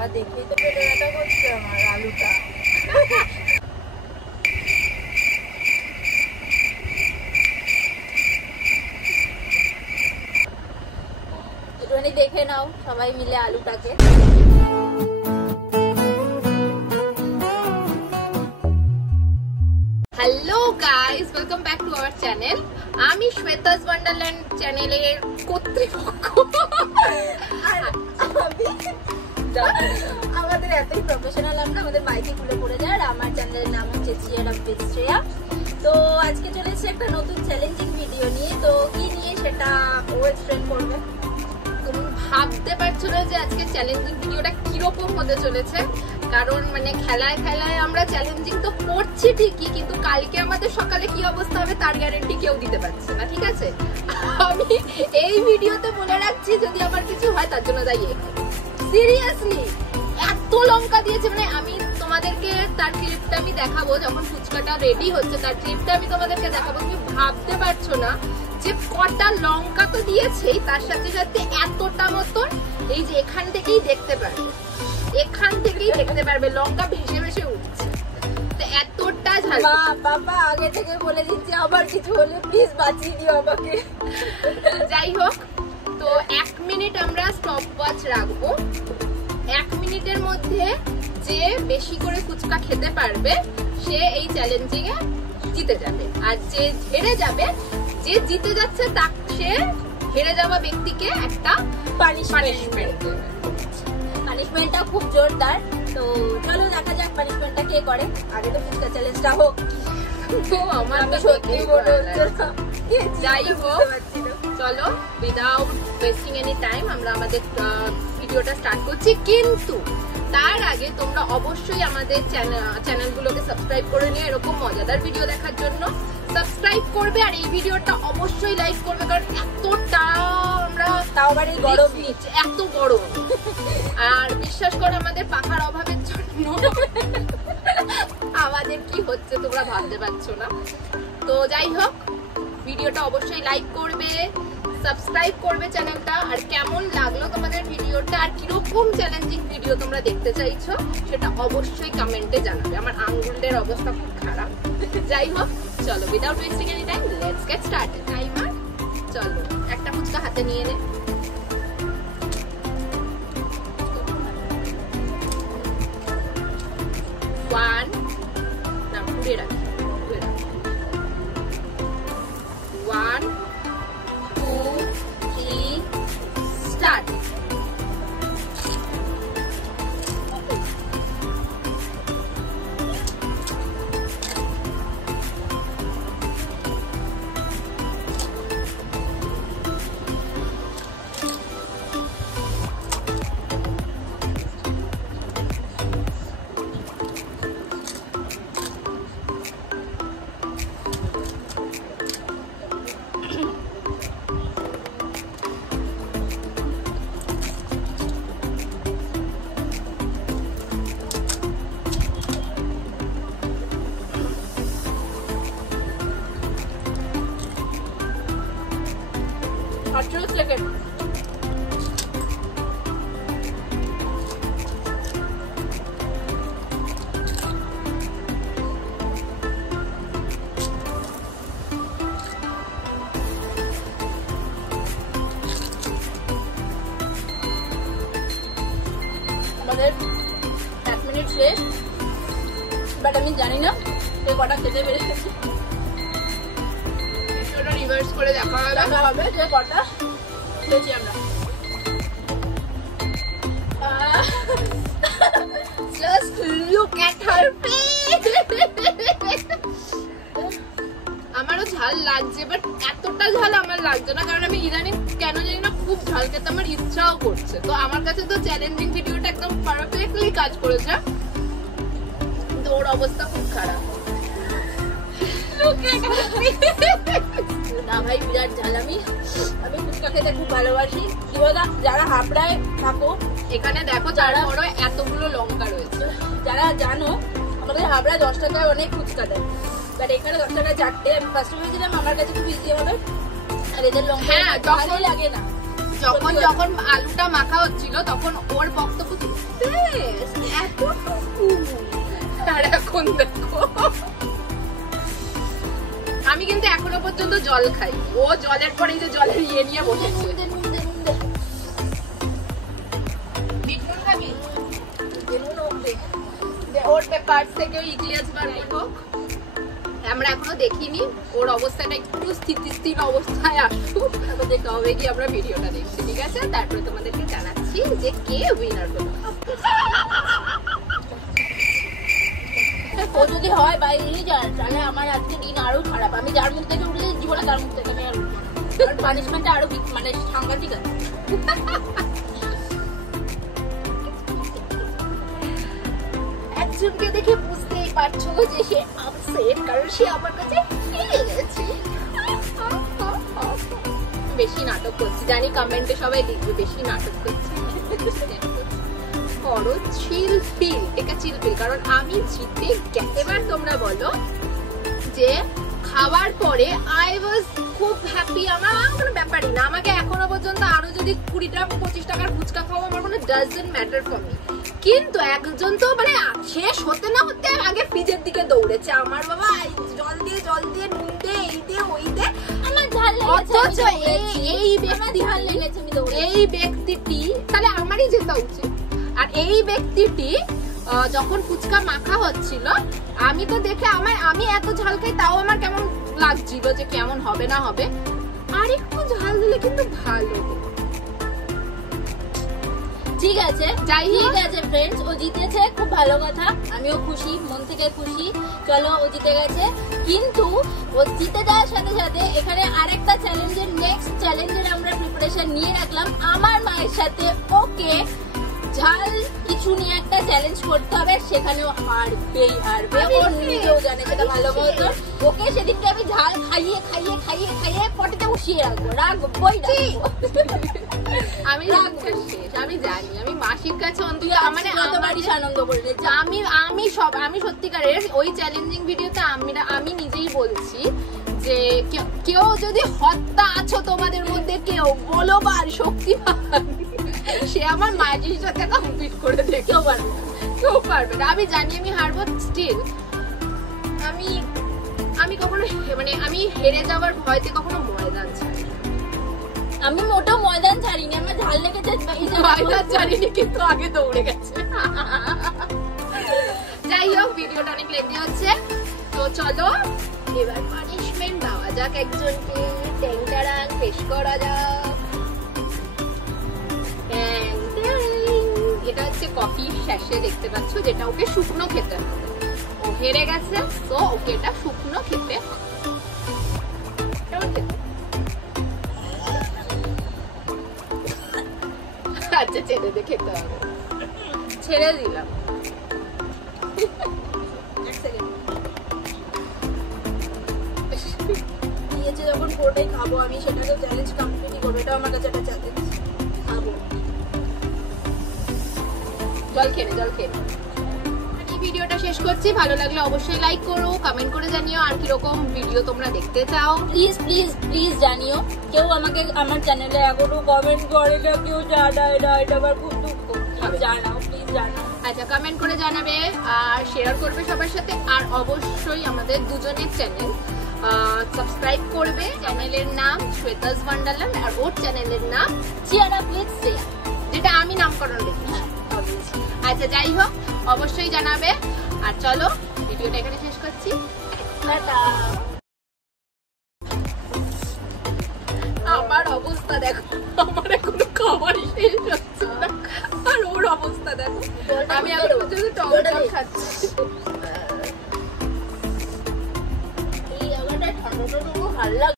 বাবা দেখেই তো পেটে ব্যথা করছে আমার আলুটা। একটুখানি দেখে নাও সবাই মিলে আলুটাকে। Hello guys, welcome back to our channel. আমি শ্বেতাস ওয়ান্ডারল্যান্ড চ্যানেলের কর্তৃপক্ষ। আমাদের এতই প্রফেশনাল আমরা, আমাদের মাইকে খুলে পড়ে যায়। আর আমার চ্যানেলের নাম হচ্ছে চিয়ারা উইথ শ্রেয়া। তো আজকে চলে এসেছে একটা নতুন চ্যালেঞ্জিং ভিডিও নিয়ে। তো কি নিয়ে সেটা ও এক্সপ্লেন করবে। তুমি ভাবতে পারছো না যে আজকে চ্যালেঞ্জিং ভিডিওটা কিরকম হতে চলেছে, কারণ মানে খেলায় খেলায় আমরা চ্যালেঞ্জিং তো করছি ঠিকই, কিন্তু কালকে আমাদের সকালে কি অবস্থা হবে তার গ্যারান্টি কেউ দিতে পারছে না। ঠিক আছে, আমি এই ভিডিওতে বলে রাখছি যদি আমার কিছু হয় তার জন্য দায়ী। সিরিয়াসলি এত লঙ্কা দিয়েছে, মানে আমি তোমাদেরকে তার ক্লিপটা আমি দেখাবো যখন ফুচকাটা রেডি হচ্ছে, তার ক্লিপটা আমি তোমাদেরকে দেখাবো। তুমি ভাবতে পারছো না যে কটা লঙ্কা তো দিয়েছেই, তার সাথে সাথে এতটা মতন এই যে এখান থেকেই দেখতে পারবে, এখান থেকেই দেখতে পারবে লঙ্কা ভেসে ভেসে উঠছে। তো এতটা ঝাল। বাবা আগে থেকে বলে দিচ্ছি, আবার কিছু হলে প্লিজ বাঁচিয়ে দিও আমাকে। যাই হোক, তো 1 মিনিট আমরা স্টপ ওয়াচ রাখবো। 1 মিনিটের মধ্যে যে বেশি করে ফুচকা খেতে পারবে সে এই চ্যালেঞ্জিং এ জিতে যাবে, আর যে হেরে যাবে, যে জিতে যাচ্ছে সে হেরে যাওয়া ব্যক্তিকে একটা পানিশমেন্ট দেবে। পানিশমেন্টটা খুব জোরদার। তো চলো দেখা যাক পানিশমেন্টটা কে করে। আগে তো ফুচকা চ্যালেঞ্জটা হোক। তো আমার তো সত্যি মনে হচ্ছে না। যাই হোক, চলো উইদাউট ওয়েস্টিং এনি টাইম আমরা আমাদের ভিডিওটা স্টার্ট করছি। কিন্তু তার আগে তোমরা অবশ্যই আমাদের চ্যানেলগুলোকে সাবস্ক্রাইব করে নিও এরকম মজাদার ভিডিও দেখার জন্য। সাবস্ক্রাইব করবে আর এই ভিডিওটা অবশ্যই লাইক করবে, কারণ এতটা আমরা তাও বাড়ি গরম নিচ্ছে, এত গরম। আর বিশ্বাস করো আমাদের পাখার অভাবের জন্য আমাদের কি হচ্ছে তোমরা ভাবতে পারছো না। তো যাই হোক, ভিডিওটা অবশ্যই লাইক করবে, সাবস্ক্রাইব করবে চ্যানেলটা। আর কেমন লাগলো তোমাদের ভিডিওটা, আর কিরকম চ্যালেঞ্জিং ভিডিও তোমরা দেখতে চাইছো সেটা অবশ্যই কমেন্টে জানাবে। আমার আঙ্গুলের অবস্থা খুব খারাপ। যাই হোক, চলো without wasting any time let's get started. Timer চলো, একটা ফুচকা হাতে নিয়ে নে। ওয়ান না পুড়ে রাখি, 1 2 3 স্টার্ট। সেকেন্ড আমাদের 1 মিনিট শেষ, বাট আমি জানি না যে কটা খেতে পেরেছি। ভিডিওটা রিভার্স করে দেখা হবে যে কটা খেয়েছি আমরা। Just look at her face. আমারও ঝাল লাগছে, বাট এতটা ঝাল আমার লাগছে না, কারণ আমি ইদানিং কেন জানি না খুব ঝাল খেতে আমার ইচ্ছাও করছে। তো আমার কাছে তো চ্যালেঞ্জিং ভিডিওটা একদম পারফেক্টলি কাজ করেছে, কিন্তু ওর অবস্থা খুব খারাপ। না ভাই, বিরাট ঝাল। আমি ফুচকা খেতে খুব ভালোবাসি। কি বলতো, যারা হাবড়ায় থাকো এখানে দেখো যারা বড় এতগুলো লঙ্কা রয়েছে, যারা জানো আমাদের হাবড়ায় 10 টাকায় অনেক ফুচকা দেয়, বাট এখানে 10 টাকায় 4টে। আমি ফার্স্ট ভেবেছিলাম আমার কাছে খুব ইজি হবে, আর এদের লঙ্কা লাগে না। যখন যখন আলুটা মাখা হচ্ছিল তখন ওর বক্তব্য এতটুকু, আর এখন দেখো আমি কিন্তু এখনো পর্যন্ত জল খাই, ও জলের পরে যে জলের ইয়ে নিয়ে বসেছে। ওর পেপার থেকে ইতিহাস বানাই হোক, আমরা এখনো দেখিনি, ওর অবস্থাটা একটু স্থিতিশীল অবস্থায় আসুক, আমাদের তবে কি আমরা ভিডিওটা দেখছি, ঠিক আছে? তারপরে তোমাদেরকে জানাচ্ছি যে কে উইনার হলো। ও যদি হয় বাই রিজার, তাহলে আমার আজকে দিন আরো খারাপ। আমি যার মুখ থেকে উঠে জীবনে তার মুখ থেকে আর উঠবো না, কারণ পানিশমেন্টটা আরো মানে সাংঘাতিক আছে। একজনকে দেখে বুঝতেই পারছো যে সে আপসেট, কারণ সে আমার কাছে হেরে গেছে। বেশি নাটক করছি জানি, কমেন্টে সবাই লিখবে বেশি নাটক করছি। করো চিল ফিল, এটা চিল ফিল, কারণ আমি জিতে গেছি। এবার তোমরা বলো যে খাওয়ার পরে আই ওয়াজ খুব হ্যাপি, আমার কোনো ব্যাপারই না, আমাকে এখনো পর্যন্ত আরো যদি 20 টাকা 25 টাকার ফুচকা খাওয়া আমার কোনো ডাজন্ট ম্যাটার ফর মি। কিন্তু একজন তো মানে শেষ হতে না হতে আগে ফ্রিজের দিকে দৌড়েছে, আমার বাবা জল দিয়ে নুন দে, এই দে ওই দে, আমার ঝাল অথচ এই ব্যক্তিটি, তাহলে আমারই যেতে উচিত। আর এই ব্যক্তিটি যখন ফুচকা মাখা হচ্ছিল, আমি তো দেখে আমি এত ঝাল খাই, তাও আমার কেমন লাগছিল যে কেমন হবে না হবে, আর একটু ঝাল দিলে কিন্তু ভালো। ঠিক আছে, যাই ঠিক আছে ফ্রেন্ডস, ও জিতেছে, খুব ভালো কথা, আমিও খুশি, মন থেকে খুশি। চলো, ও জিতে গেছে, কিন্তু ও জিতে যাওয়ার সাথে সাথে এখানে আরেকটা চ্যালেঞ্জের, নেক্সট চ্যালেঞ্জের আমরা প্রিপারেশন নিয়ে রাখলাম। আমার মায়ের সাথে ওকে ঝাল কিছু নিয়ে একটা চ্যালেঞ্জ করতে হবে, সেখানেও হারবেই হারবে, ও নিজেও জানে সেটা ভালো মতো। ওকে সেদিনটা আমি ঝাল খাইয়ে খাইয়ে খাইয়ে খাইয়ে পটেতে বসিয়ে রাখবোই না। আমি আমি জানি, আমি মাসির কাছে অন্তত মানে আনন্দ করলে আমি সত্যিকারের ওই চ্যালেঞ্জিং ভিডিওতে আমি নিজেই বলছি যে কেউ যদি হত্যা আছো তোমাদের মধ্যে, কেউ বলবার শক্তিমান, সে আমার মায়ের সাথে কমপ্লিট করে দেয়, কেউ পারবে না। আমি জানি আমি হারবো, স্টিল আমি কখনো মানে আমি হেরে যাওয়ার ভয়তে কখনো ময়দান ছাড়ি। আমি মোটেও ময়দান ছাড়িনি, আমার ঝাল লেগেছে ময়দান ছাড়িনি, কিন্তু আগে দৌড়ে গেছে। যাই হোক, ভিডিওটা অনেক লেন্দি হচ্ছে, তো চলো এবার পানিশমেন্ট দেওয়া যাক একজনকে, ট্যাংটারাং পেশ করা যাক। এটা হচ্ছে কফি শ্যাশে দেখতে পাচ্ছ, যেটা ওকে শুকনো খেতে হবে, ও হেরে গেছে, তো ওকে এটা শুকনো খেতে। আচ্ছা ছেড়ে দে, খেতে হবে, ছেড়ে দিলাম। দিয়েছে যখন পুরোটাই খাবো আমি, সেটাকে চ্যালেঞ্জ কমপ্লিট করবো, এটা আমার কাছে একটা চ্যালেঞ্জ। খাবো, জল খেয়ে এই ভিডিওটা শেষ করছি। ভালো লাগলে অবশ্যই লাইক করো, কমেন্ট করে জানিও আর কিরকম ভিডিও তোমরা দেখতে চাও। প্লিজ প্লিজ প্লিজ জানিও। কেউ আমাকে আমার চ্যানেলে এখনো কমেন্ট করে না, কেউ জানায় না, এটা আমার খুব দুঃখ। জানাও, প্লিজ জানাও। আচ্ছা, কমেন্ট করে জানাবে আর শেয়ার করবে সবার সাথে, আর অবশ্যই আমাদের দুজনের চ্যানেল সাবস্ক্রাইব করবে। চ্যানেলের নাম শ্বেতাস ওয়ান্ডারল্যান্ড, আর ওর চ্যানেলের নাম চিয়ারা প্লিজ শ্রেয়া, যেটা আমি নামকরণ রেখেছি। আচ্ছা, যাই হোক, অবশ্যই জানাবে। আর চলো ভিডিওটা এখানে শেষ করছি, টাটা। আমার অবস্থা দেখো, আমার এখনো খাওয়ারই শেষ হচ্ছে না, আর ওর অবস্থা দেখো, আমি এখন পর্যন্ত টক খাচ্ছি। এই জায়গাটা ঠান্ডাটা খুব ভালো লাগে।